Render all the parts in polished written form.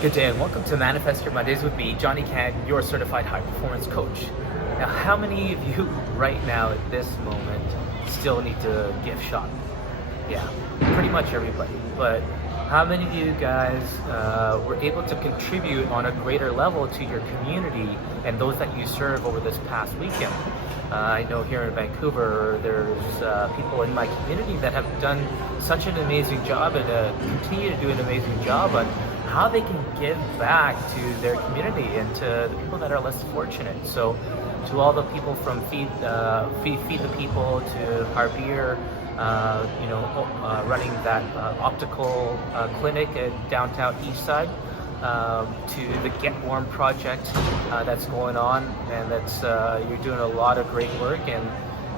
Good day and welcome to Manifest Your Mondays with me, Johnny Can, your certified high performance coach. Now, how many of you right now at this moment still need to give shot? Yeah, pretty much everybody. But how many of you guys were able to contribute on a greater level to your community and those that you serve over this past weekend? I know here in Vancouver, there's people in my community that have done such an amazing job and continue to do an amazing job on how they can give back to their community and to the people that are less fortunate. So, to all the people from Feed the People to Harbier, running that optical clinic at downtown Eastside, to the Get Warm project that's going on, and that's you're doing a lot of great work, and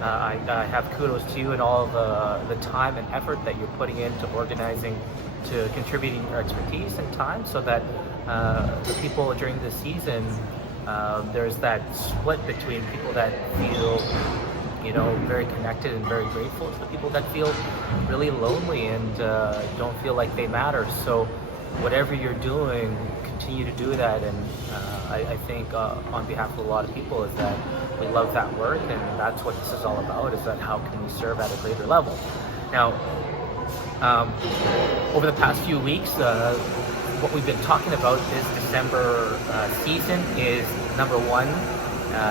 I have kudos to you and all of the time and effort that you're putting into organizing, to contributing your expertise and time, so that the people during the season, there's that split between people that feel very connected and very grateful, to the people that feel really lonely and don't feel like they matter. So whatever you're doing, continue to do that. And I think on behalf of a lot of people is that we love that work, and that's what this is all about, is that how can we serve at a greater level. Now, over the past few weeks, what we've been talking about this December season is, number one,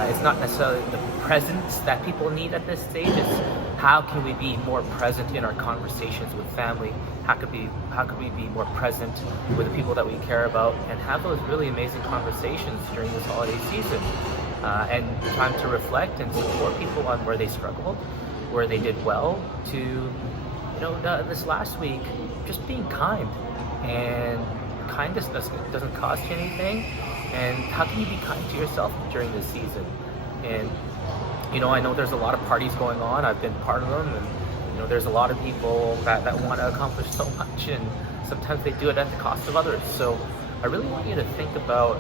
it's not necessarily the presence that people need at this stage. It's how can we be more present in our conversations with family? How could we be more present with the people that we care about, and have those really amazing conversations during this holiday season? And time to reflect and support people on where they struggled, where they did well, to this last week, just being kind. And kindness doesn't cost you anything. And how can you be kind to yourself during this season? And I know there's a lot of parties going on. I've been part of them, and there's a lot of people that want to accomplish so much, and sometimes they do it at the cost of others. So I really want you to think about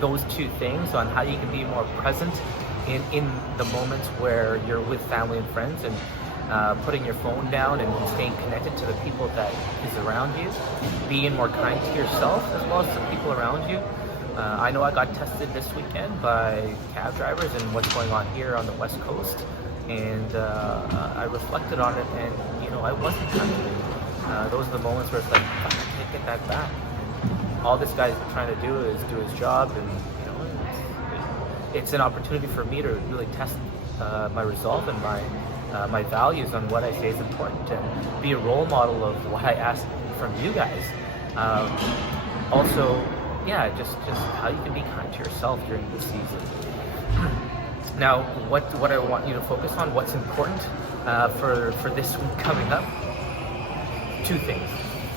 those two things, on how you can be more present in the moments where you're with family and friends, and putting your phone down and staying connected to the people that is around you, being more kind to yourself as well as the people around you. I know I got tested this weekend by cab drivers and what's going on here on the West Coast, and I reflected on it, and I wasn't kind. Those are the moments where it's like, I can't get that back. All this guy's trying to do is do his job, and it's an opportunity for me to really test my resolve and my values on what I say is important, and be a role model of what I ask from you guys. Also, just how you can be kind to yourself during this season. Now, what I want you to focus on, what's important for this week coming up. Two things.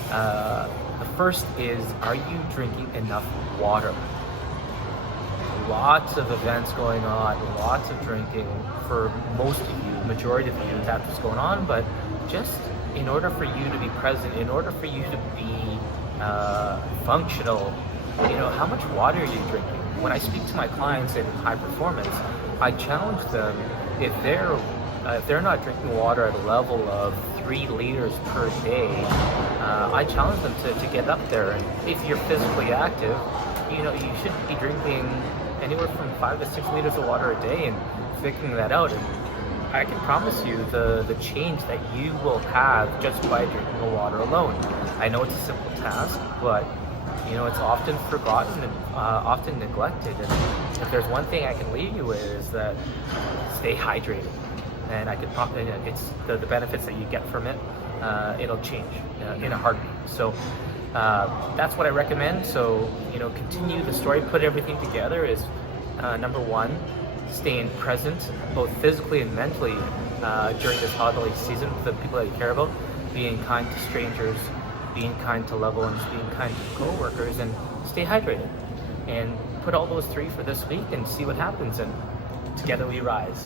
The first is, are you drinking enough water? Lots of events going on, lots of drinking for most of you, majority of you, that's what's going on. But just in order for you to be present, in order for you to be functional, how much water are you drinking? When I speak to my clients in high performance, I challenge them, if they're not drinking water at a level of 3 liters per day, I challenge them to get up there. And if you're physically active, you should be drinking anywhere from 5 to 6 liters of water a day, and figuring that out. And I can promise you the change that you will have just by drinking the water alone. I know it's a simple task, but it's often forgotten and often neglected. And if there's one thing I can leave you with, is that stay hydrated. And it's the benefits that you get from it. It'll change in a heartbeat. So that's what I recommend. So continue the story, put everything together. Is number one, staying present, both physically and mentally, during this holiday season with the people that you care about. Being kind to strangers, being kind to loved ones, being kind to co-workers, and stay hydrated. And put all those three for this week and see what happens, and together we rise.